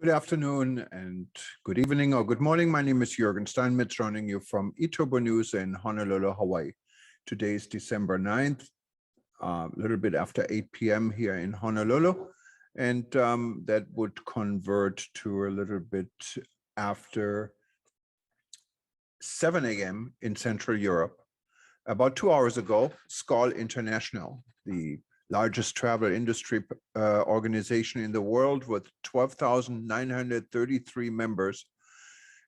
Good afternoon and good evening or good morning. My name is Jürgen Steinmetz, joining you from eTurbo News in Honolulu, Hawaii. Today is December 9th, a little bit after 8 p.m. here in Honolulu, and that would convert to a little bit after 7 a.m. in Central Europe. About 2 hours ago, SKAL International, the largest travel industry organization in the world with 12,933 members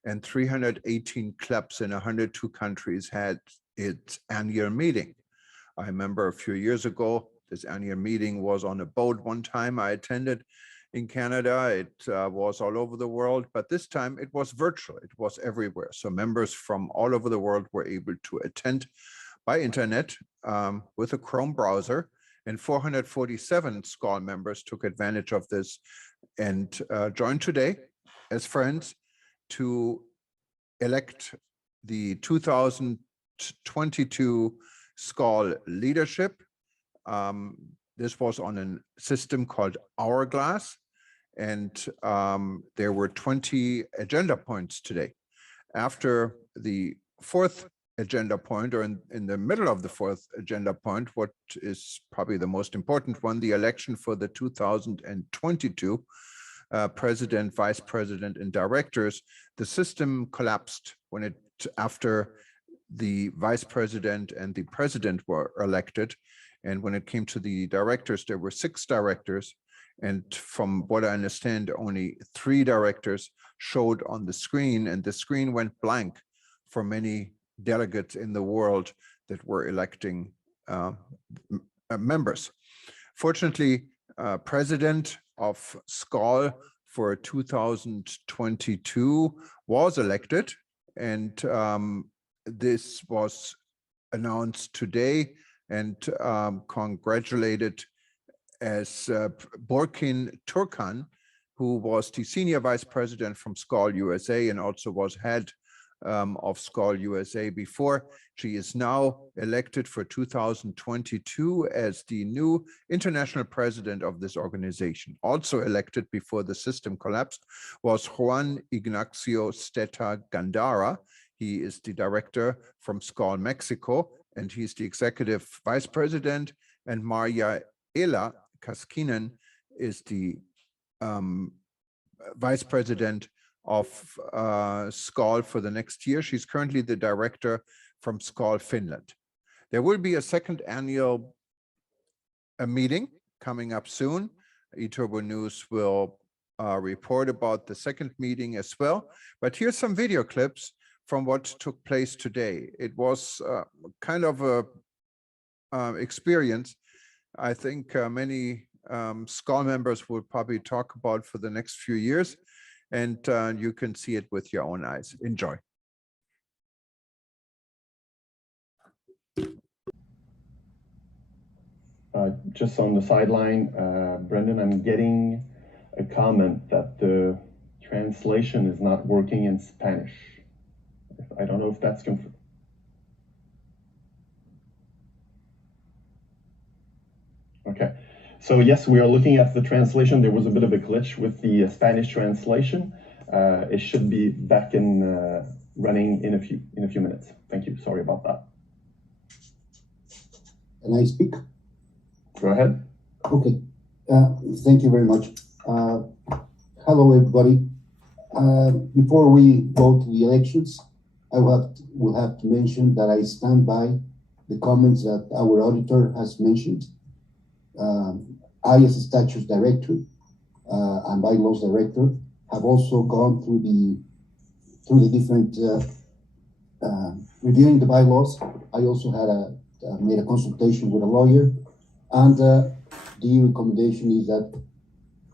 and 318 clubs in 102 countries, had its annual meeting. I remember a few years ago, this annual meeting was on a boat one time I attended in Canada. It was all over the world, but this time it was virtual. It was everywhere. So members from all over the world were able to attend by internet with a Chrome browser, and 447 SKAL members took advantage of this and joined today as friends to elect the 2022 SKAL leadership. This was on a system called Hourglass, and there were 20 agenda points today. After the fourth agenda point, or in the middle of the fourth agenda point, what is probably the most important one, the election for the 2022 president, vice president, and directors, the system collapsed after the vice president and the president were elected. And when it came to the directors, there were 6 directors. And from what I understand, only 3 directors showed on the screen, and the screen went blank for many delegates in the world that were electing members. Fortunately, president of SKAL for 2022 was elected, and this was announced today and congratulated as Borkin Turkan, who was the senior vice president from SKAL USA and also was head of SKAL USA before. She is now elected for 2022 as the new international president of this organization. Also elected before the system collapsed was Juan Ignacio Steta Gandara. He is the director from SKAL Mexico, and he's the executive vice president. And Maria Ela Kaskinen is the vice president of SKAL for the next year. She's currently the director from SKAL Finland. There will be a second annual meeting coming up soon. eTurbo News will report about the second meeting as well. But here's some video clips from what took place today. It was kind of a experience I think many SKAL members will probably talk about for the next few years, and you can see it with your own eyes. Enjoy. Just on the sideline, Brendan, I'm getting a comment that the translation is not working in Spanish. I don't know if that's confirmed. Okay, so yes, we are looking at the translation. There was a bit of a glitch with the Spanish translation. It should be back in running in a few minutes. Thank you. Sorry about that. Can I speak? Go ahead. Okay. Thank you very much. Hello, everybody. Before we go to the elections, I will have to mention that I stand by the comments that our auditor has mentioned. I, as a statutes director and bylaws director, have also gone through the different reviewing the bylaws. I also had made a consultation with a lawyer, and the recommendation is that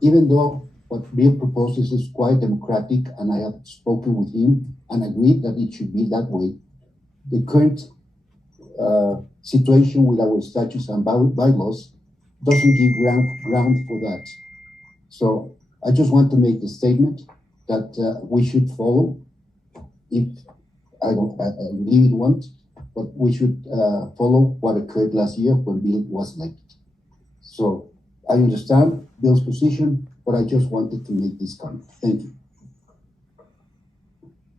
even though what Bill proposes is quite democratic, and I have spoken with him and agreed that it should be that way, the current situation with our statutes and bylaws doesn't give ground for that. So I just want to make the statement that we should follow, if I really want, but we should follow what occurred last year when Bill was elected. So I understand Bill's position, but I just wanted to make this comment. Thank you.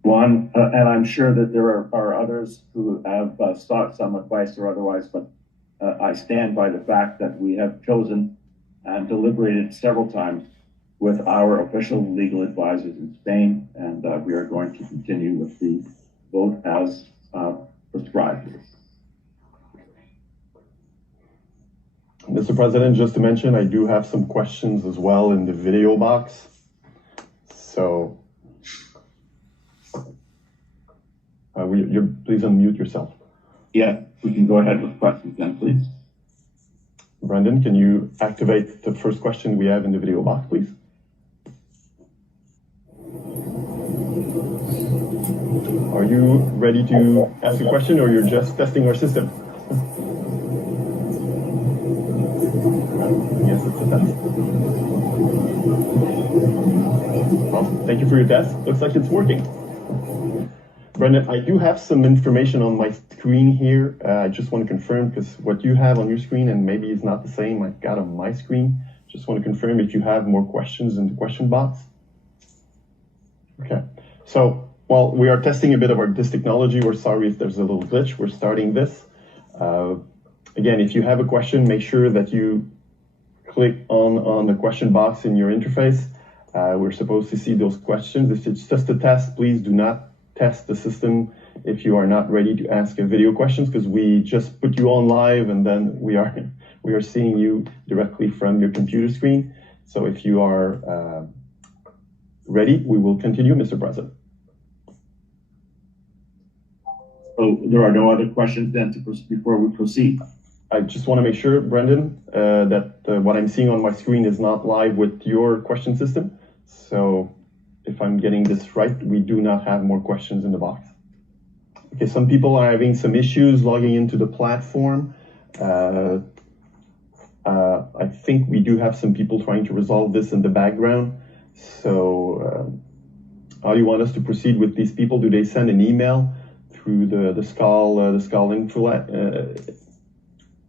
Juan, and I'm sure that there are others who have sought some advice or otherwise, but I stand by the fact that we have chosen and deliberated several times with our official legal advisors in Spain, and we are going to continue with the vote as prescribed. Mr. President, just to mention, I do have some questions as well in the video box. So, please unmute yourself. Yeah, we can go ahead with questions then, please. Brendan, can you activate the first question we have in the video box, please? Are you ready to ask a question, or you're just testing our system? Yes, it's a test. Well, thank you for your test. Looks like it's working. Brendan, I do have some information on my screen here. I just want to confirm, because what you have on your screen, and maybe it's not the same I've got on my screen. Just want to confirm if you have more questions in the question box. Okay. So, well, we are testing a bit of this technology. We're sorry if there's a little glitch. We're starting this. Again, if you have a question, make sure that you click on the question box in your interface. We're supposed to see those questions. If it's just a test, please do not test the system if you are not ready to ask a video questions, because we just put you on live and then we are seeing you directly from your computer screen. So if you are ready, we will continue, Mr. President. So there are no other questions then before we proceed. I just want to make sure, Brendan, that what I'm seeing on my screen is not live with your question system. So if I'm getting this right, we do not have more questions in the box. Okay, some people are having some issues logging into the platform. I think we do have some people trying to resolve this in the background. So how do you want us to proceed with these people? Do they send an email through the SKAL info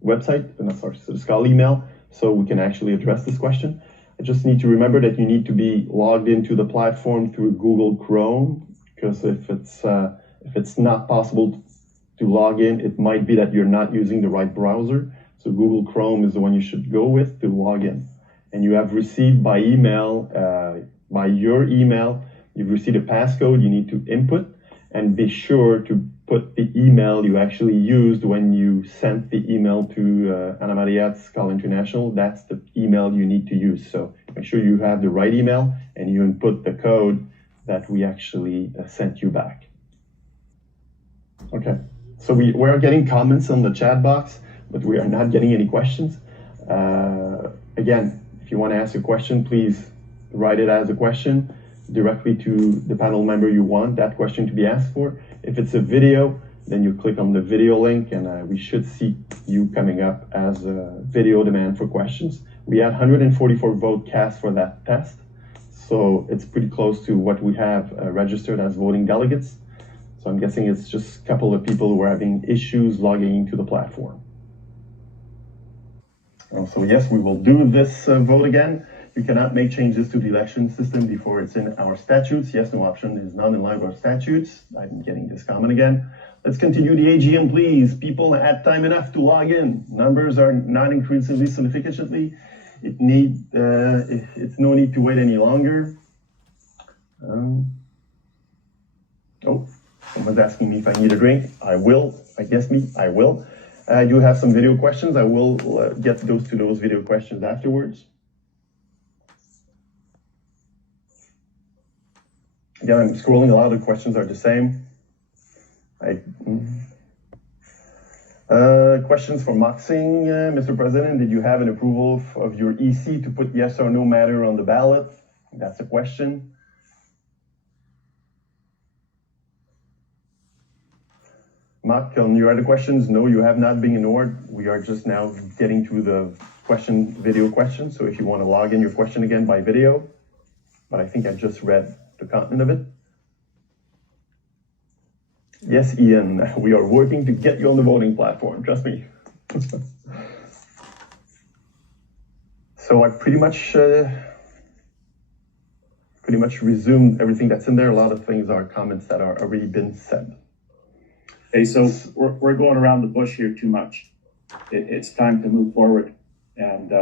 website, the SKAL email, so we can actually address this question? I just need to remember that you need to be logged into the platform through Google Chrome, because if it's not possible to log in, it might be that you're not using the right browser. So Google Chrome is the one you should go with to log in. And you have received by email, by your email, you've received a passcode you need to input, and be sure to put the email you actually used when you sent the email to Ana Maria at SKAL International. That's the email you need to use. So make sure you have the right email and you input the code that we actually sent you back. Okay, so we are getting comments on the chat box, but we are not getting any questions. Again, if you want to ask a question, please write it as a question directly to the panel member you want that question to be asked for. If it's a video, then you click on the video link, and we should see you coming up as a video demand for questions. We had 144 votes cast for that test, so it's pretty close to what we have registered as voting delegates. So I'm guessing it's just a couple of people who are having issues logging into the platform. So yes, we will do this vote again. You cannot make changes to the election system before it's in our statutes. Yes, no option is not in line with our statutes. I'm getting this comment again. Let's continue the AGM, please. People had time enough to log in. Numbers are not increasingly significantly. It's no need to wait any longer. Oh, someone's asking me if I need a drink. I will. I guess I will. I do have some video questions. I will get to those video questions afterwards. Again, I'm scrolling. A lot of the questions are the same. Questions for Maxing. Mr. President, did you have an approval of your EC to put yes or no matter on the ballot? That's a question. Mark, on your other questions, no, you have not been ignored. We are just now getting to the video question. So if you want to log in your question again by video, but I think I just read the content of it. Yes, Ian, we are working to get you on the voting platform, trust me. So I pretty much pretty much resumed everything that's in there. A lot of things are comments that are already been said. Okay, so we're going around the bush here too much. It's time to move forward. And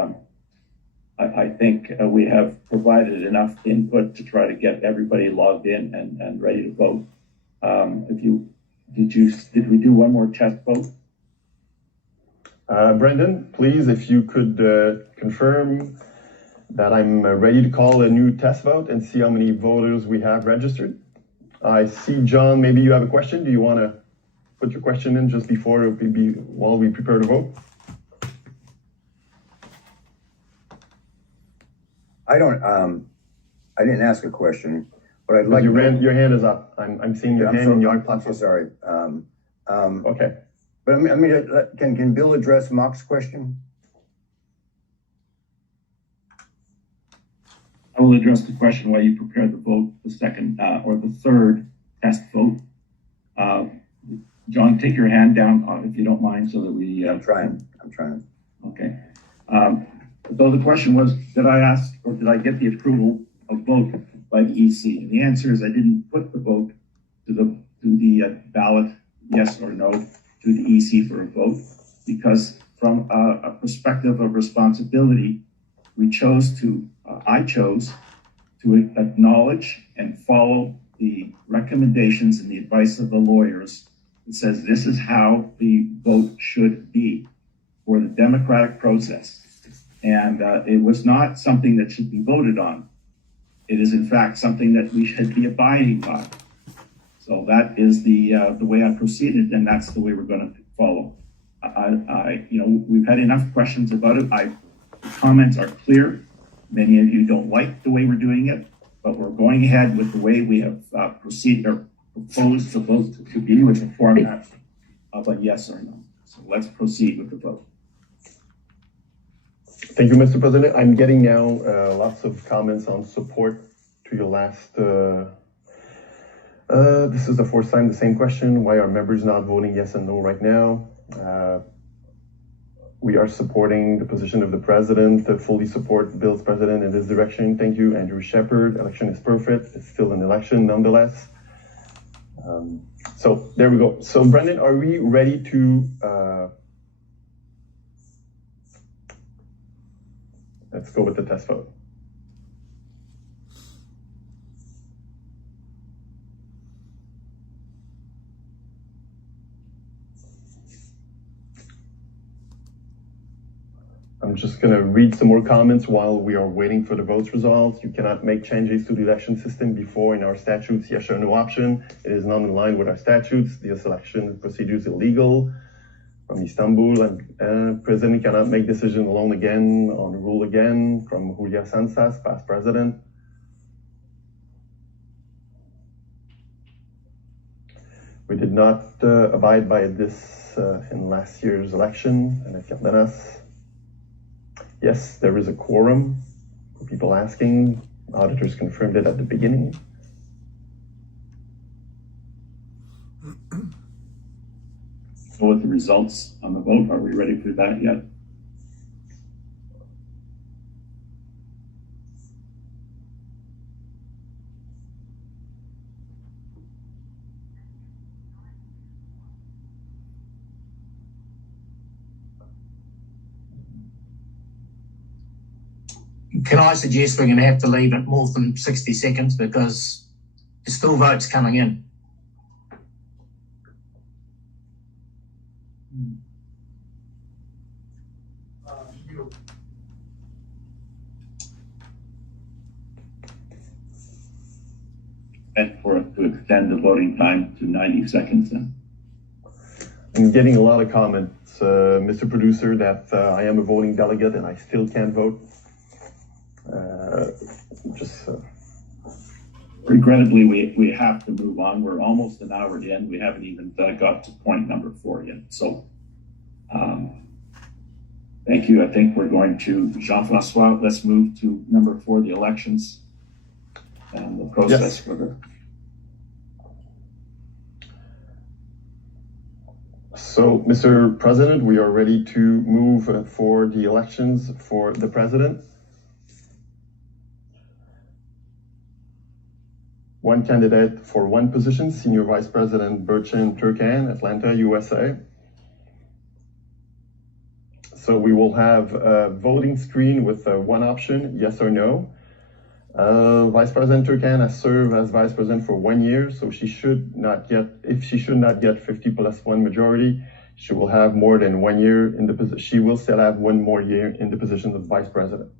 I think we have provided enough input to try to get everybody logged in and ready to vote. Did we do one more test vote? Brendan, please, if you could confirm that I'm ready to call a new test vote and see how many voters we have registered. I see, John, maybe you have a question. Do you want to put your question in just before while we prepare to vote? I didn't ask a question, but I'd like your hand is up. I'm seeing your hand in your I'm so sorry. Okay. But I mean, can Bill address Mark's question? I will address the question while you prepare the vote, the second or the third test vote. John, take your hand down if you don't mind, so that we. I'm trying. Okay. So the question was, did I ask or did I get the approval of vote by the EC? And the answer is I didn't put the vote to the ballot, yes or no, to the EC for a vote, because from a perspective of responsibility, I chose to acknowledge and follow the recommendations and the advice of the lawyers. It says this is how the vote should be for the democratic process. And it was not something that should be voted on. It is in fact something that we should be abiding by. So that is the way I proceeded, and that's the way we're going to follow. We've had enough questions about it. The comments are clear. Many of you don't like the way we're doing it, but we're going ahead with the way we have proceeded or proposed the vote to be, with the format of a yes or no. So let's proceed with the vote. Thank you, Mr. President. I'm getting now lots of comments on support to your last. This is the fourth time the same question. Why are members not voting yes and no right now? We are supporting the position of the president, to fully support Bill's president in this direction. Thank you, Andrew Shepherd. Election is perfect. It's still an election nonetheless. So there we go. So Brendan, are we ready to, let's go with the test vote. I'm just going to read some more comments while we are waiting for the votes results. You cannot make changes to the election system before in our statutes, yes or no option. It is not in line with our statutes. The selection procedure is illegal. From Istanbul, and president cannot make decision alone again on rule again. From Julia Sansas, past president. We did not abide by this in last year's election, and if Cardenas. Yes, there is a quorum for people asking. Auditors confirmed it at the beginning. So with the results on the vote, are we ready for that yet? Can I suggest we're going to have to leave it more than 60 seconds because there's still votes coming in. And to extend the voting time to 90 seconds then. I'm getting a lot of comments, Mr. Producer, that I am a voting delegate and I still can't vote. Regrettably, we have to move on. We're almost an hour in. We haven't even got to point number 4 yet. So thank you. I think we're going to, Jean-Francois, let's move to number 4, the elections and the process for the. So, Mr. President, we are ready to move for the elections for the president. one candidate for one position, Senior Vice President Burchin Turkan, Atlanta, USA. So we will have a voting screen with one option, yes or no. Vice President Turkan has served as Vice President for 1 year, so she should not get, if she should not get 50+1 majority, she will have more than 1 year in the position. She will still have 1 more year in the position of Vice President.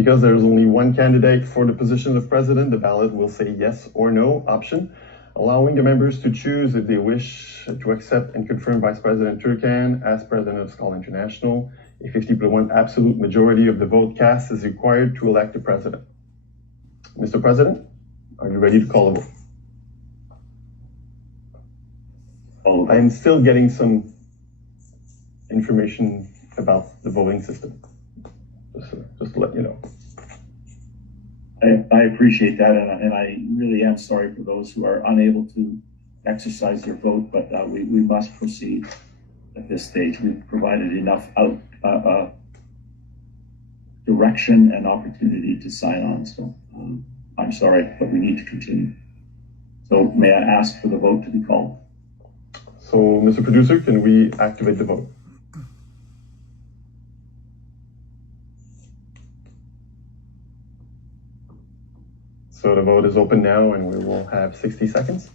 Because there is only one candidate for the position of President, the ballot will say yes or no option, allowing the members to choose if they wish to accept and confirm Vice President Turkan as President of SKAL International. A 50+1 absolute majority of the vote cast is required to elect the President. Mr. President, are you ready to call a vote? I am still getting some information about the voting system. Just to let you know. I appreciate that, and I really am sorry for those who are unable to exercise their vote, but we must proceed at this stage. We've provided enough direction and opportunity to sign on, so I'm sorry, but we need to continue. So may I ask for the vote to be called? So, Mr. Producer, can we activate the vote? So the vote is open now, and we will have 60 seconds.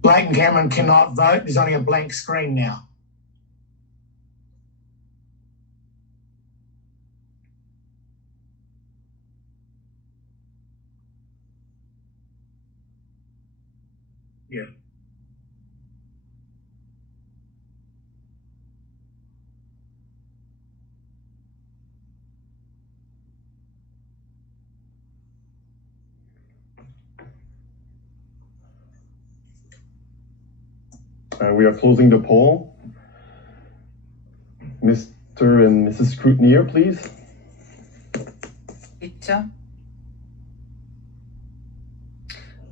Blake and Cameron cannot vote. There's only a blank screen now. Yeah. We are closing the poll. Mr. and Mrs. Scrutineer, please. Peter.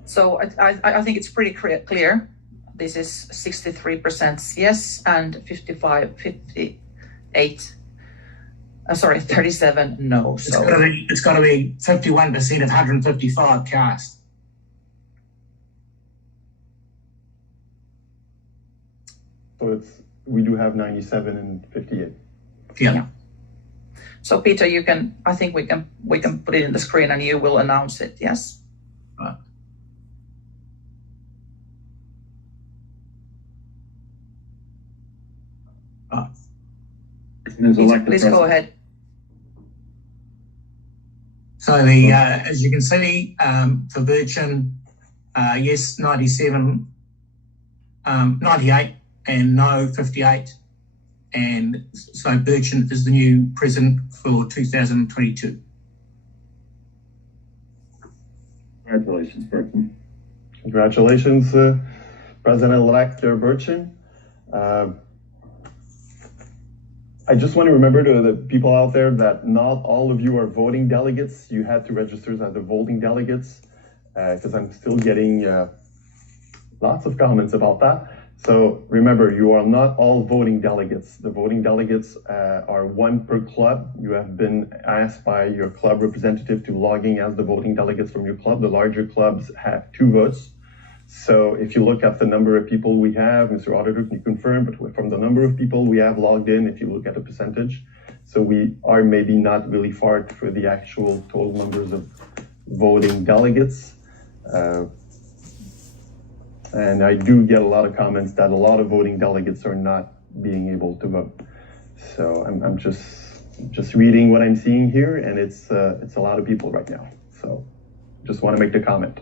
So I think it's pretty clear. This is 63% yes and 37 no. So It's got to be 51% of 155 cast. So we do have 97 and 58. Yeah. So Peter, I think we can put it in the screen and you will announce it. Yes. Right. Please go ahead. So as you can see, for Burchin, yes 97, 98, and no 58. And so Burchin is the new president for 2022. Congratulations, Burchin. Congratulations, President-elect Burchin. I just want to remember to the people out there that not all of you are voting delegates. You had to register as the voting delegates, because I'm still getting lots of comments about that. So remember, you are not all voting delegates. The voting delegates are one per club. You have been asked by your club representative to log in as the voting delegates from your club. The larger clubs have 2 votes. So if you look at the number of people we have, Mr. Auditor, can you confirm, but from the number of people we have logged in, if you look at the percentage, so we are maybe not really far for the actual total numbers of voting delegates. And I do get a lot of comments that a lot of voting delegates are not being able to vote. So I'm just reading what I'm seeing here, and it's a lot of people right now. So just want to make the comment.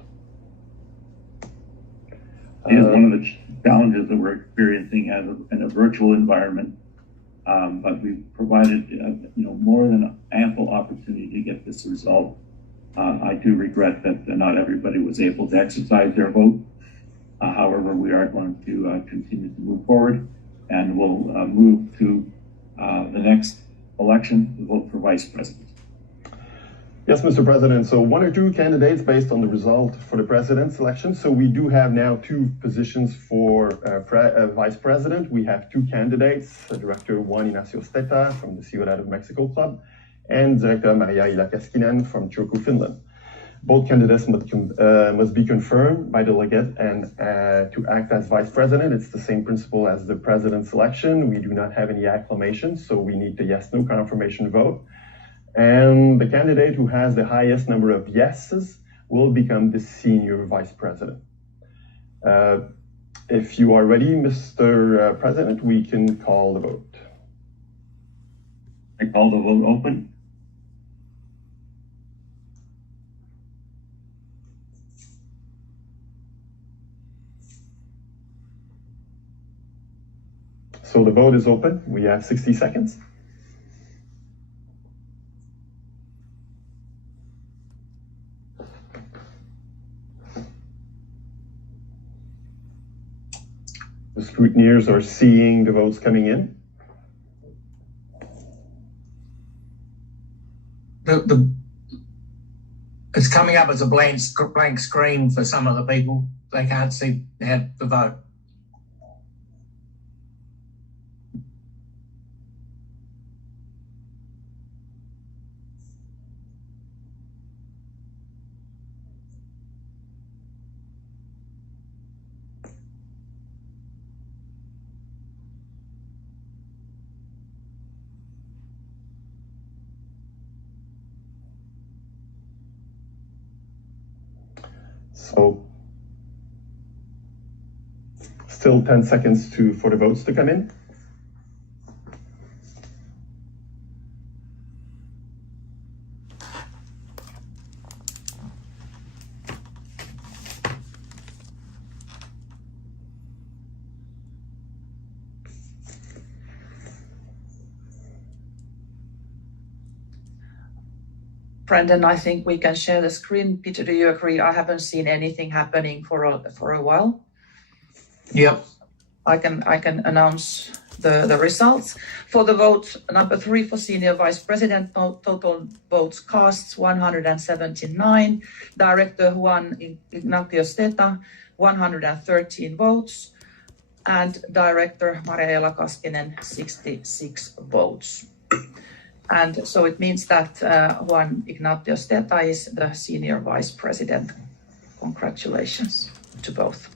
Is one of the challenges that we're experiencing in a virtual environment but we provided more than ample opportunity to get this result. I do regret that not everybody was able to exercise their vote. However, we are going to continue to move forward, and we'll move to the next election, the vote for vice president. Yes, Mr. President. So one or two candidates based on the result for the president's election. So we do have now two positions for vice president. We have two candidates, Director Juan Ignacio Steta from the Ciudad of Mexico Club and Director Maria Ilakaskinen from Turku, Finland. Both candidates must be confirmed by delegate and to act as vice president. It's the same principle as the president's election. We do not have any acclamation, so we need the yes-no confirmation vote. And the candidate who has the highest number of yeses will become the senior vice president. If you are ready, Mr. President, we can call the vote. I call the vote open. So the vote is open. We have 60 seconds. The scrutineers are seeing the votes coming in. It's coming up as a blank screen for some of the people. They can't see the vote. So still 10 seconds for the votes to come in. Brendan, I think we can share the screen. Peter, do you agree? I haven't seen anything happening for a while. Yep. I can announce the results. For the vote number 3 for senior vice president, total votes cast 179. Director Juan Ignacio Steta, 113 votes. And Director Maria Ilakaskinen, 66 votes. And so it means that Juan Ignacio Steta is the senior vice president. Congratulations to both.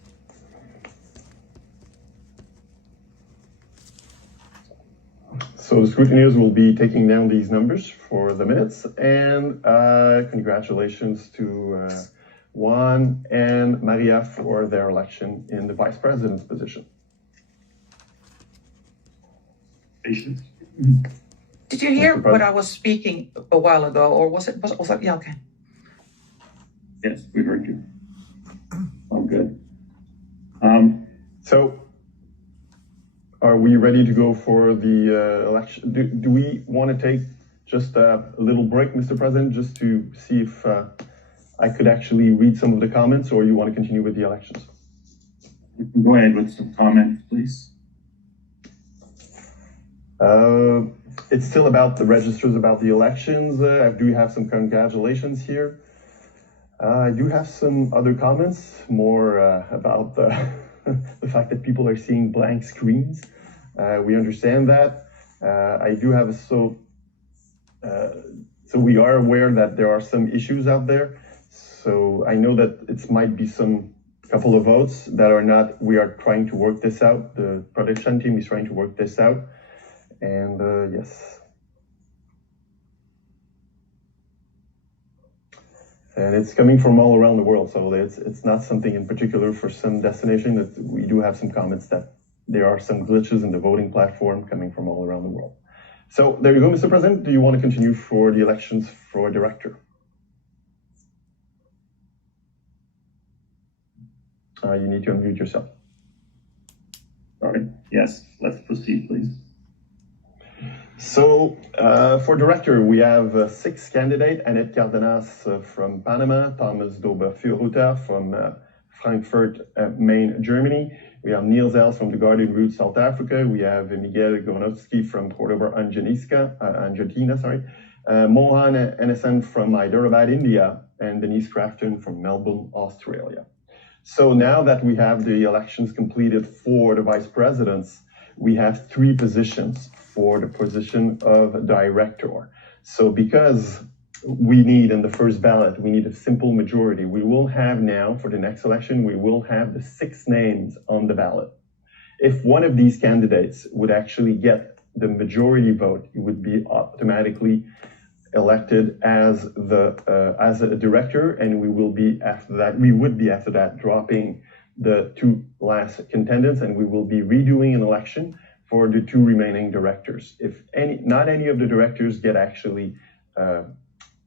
So the scrutineers will be taking down these numbers for the minutes, and congratulations to Juan and Maria for their election in the vice president's position. Patience. Did you hear what I was speaking a while ago, or was it? Yeah, okay. Yes, we heard you. Oh, good. So, are we ready to go for the election? Do we want to take just a little break, Mr. President, just to see if I could actually read some of the comments, or you want to continue with the elections? You can go ahead with some comments, please. It's still about the registers, about the elections. I do have some congratulations here. I do have some other comments, more about the fact that people are seeing blank screens. We understand that. I do have so we are aware that there are some issues out there. So I know that it might be some couple of votes that are not. We are trying to work this out. The production team is trying to work this out. And yes. And it's coming from all around the world, so it's not something in particular for some destination. That we do have some comments that there are some glitches in the voting platform coming from all around the world. So there you go, Mr. President. Do you want to continue for the elections for director? You need to unmute yourself. Sorry. Yes, let's proceed, please. So for director, we have 6 candidates: Annette Cardenas from Panama, Thomas Dober-Fürhuter from Frankfurt, Main, Germany. We have Niels Els from the Garden Route, South Africa. We have Miguel Gornowski from Cordoba, Argentina, sorry. Mohan Enesan from Hyderabad, India, and Denise Crafton from Melbourne, Australia. So now that we have the elections completed for the vice presidents, we have 3 positions for the position of director. So because we need in the first ballot, we need a simple majority, we will have now for the next election, we will have the 6 names on the ballot. If one of these candidates would actually get the majority vote, he would be automatically elected as a director, and we would be after that dropping the 2 last contenders, and we will be redoing an election for the 2 remaining directors. If not any of the directors get actually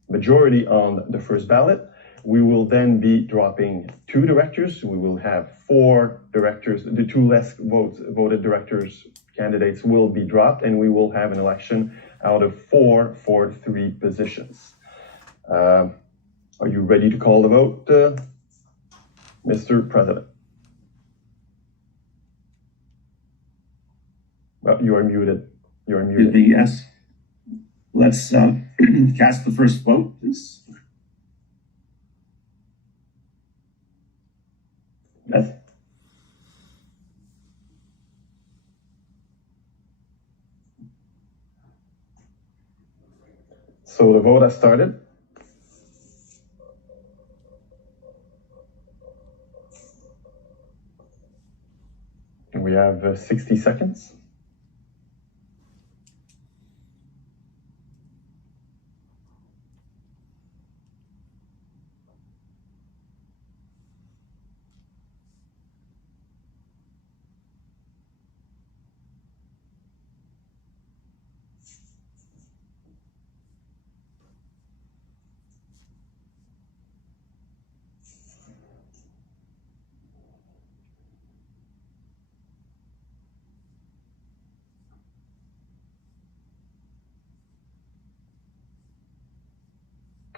majority on the first ballot, we will then be dropping 2 directors. We will have 4 directors. The 2 less voted directors candidates will be dropped, and we will have an election out of 4 for 3 positions. Are you ready to call the vote, Mr. President? You are muted. You are muted. Yes. Let's cast the first vote, please. Yes. So the vote has started. And we have 60 seconds.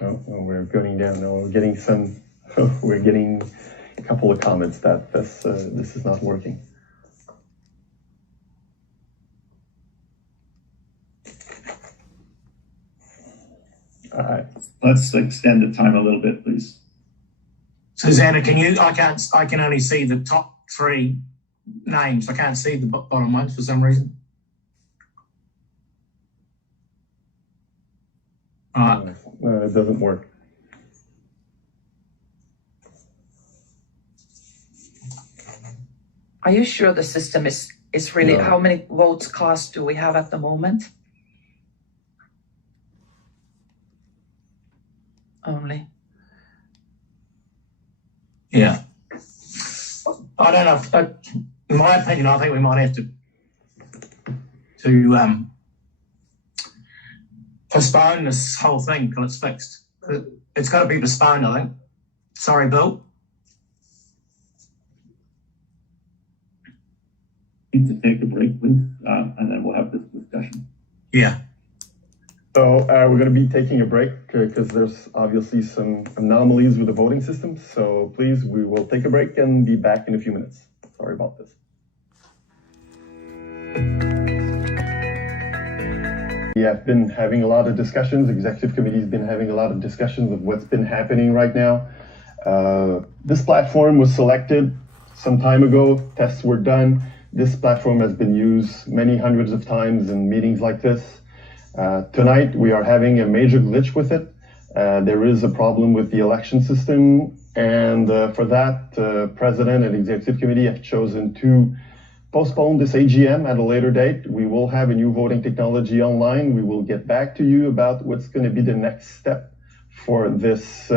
Oh, we're going down. No, we're getting some. We're getting a couple of comments that this is not working. All right. Let's extend the time a little bit, please. Susanna, I can only see the top 3 names. I can't see the bottom ones for some reason. No, it doesn't work. Are you sure the system is really, No. how many votes cast do we have at the moment? Only. Yeah. I don't know. In my opinion, I think we might have to postpone this whole thing until it's fixed. It's got to be postponed, I think. Sorry, Bill. Need to take a break, please, and then we'll have this discussion. Yeah. So we're going to be taking a break because there's obviously some anomalies with the voting system. So please, we will take a break and be back in a few minutes. Sorry about this. We have been having a lot of discussions. Executive committee has been having a lot of discussions of what's been happening right now. This platform was selected some time ago. Tests were done. This platform has been used many hundreds of times in meetings like this. Tonight, we are having a major glitch with it. There is a problem with the election system, and for that, President and Executive Committee have chosen to postpone this AGM at a later date. We will have a new voting technology online. We will get back to you about what's going to be the next step for this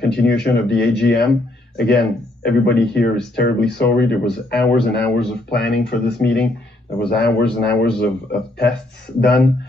continuation of the AGM. Again, everybody here is terribly sorry. There was hours and hours of planning for this meeting. There was hours and hours of tests done.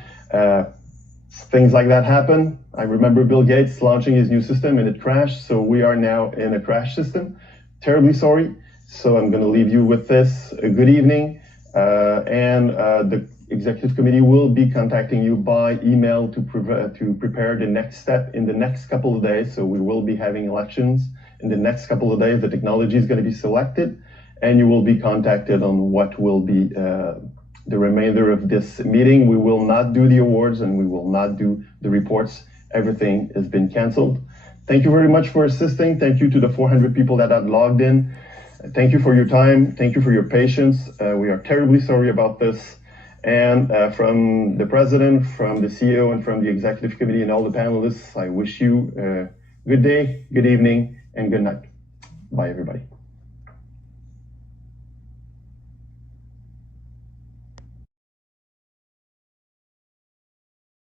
Things like that happen. I remember Bill Gates launching his new system and it crashed. So we are now in a crash system. Terribly sorry. So I'm going to leave you with this. Good evening. The executive committee will be contacting you by email to prepare the next step in the next couple of days. So we will be having elections in the next couple of days. The technology is going to be selected, and you will be contacted on what will be the remainder of this meeting. We will not do the awards, and we will not do the reports. Everything has been canceled. Thank you very much for assisting. Thank you to the 400 people that have logged in. Thank you for your time. Thank you for your patience. We are terribly sorry about this. And from the president, from the CEO, and from the executive committee and all the panelists, I wish you a good day, good evening, and good night. Bye, everybody.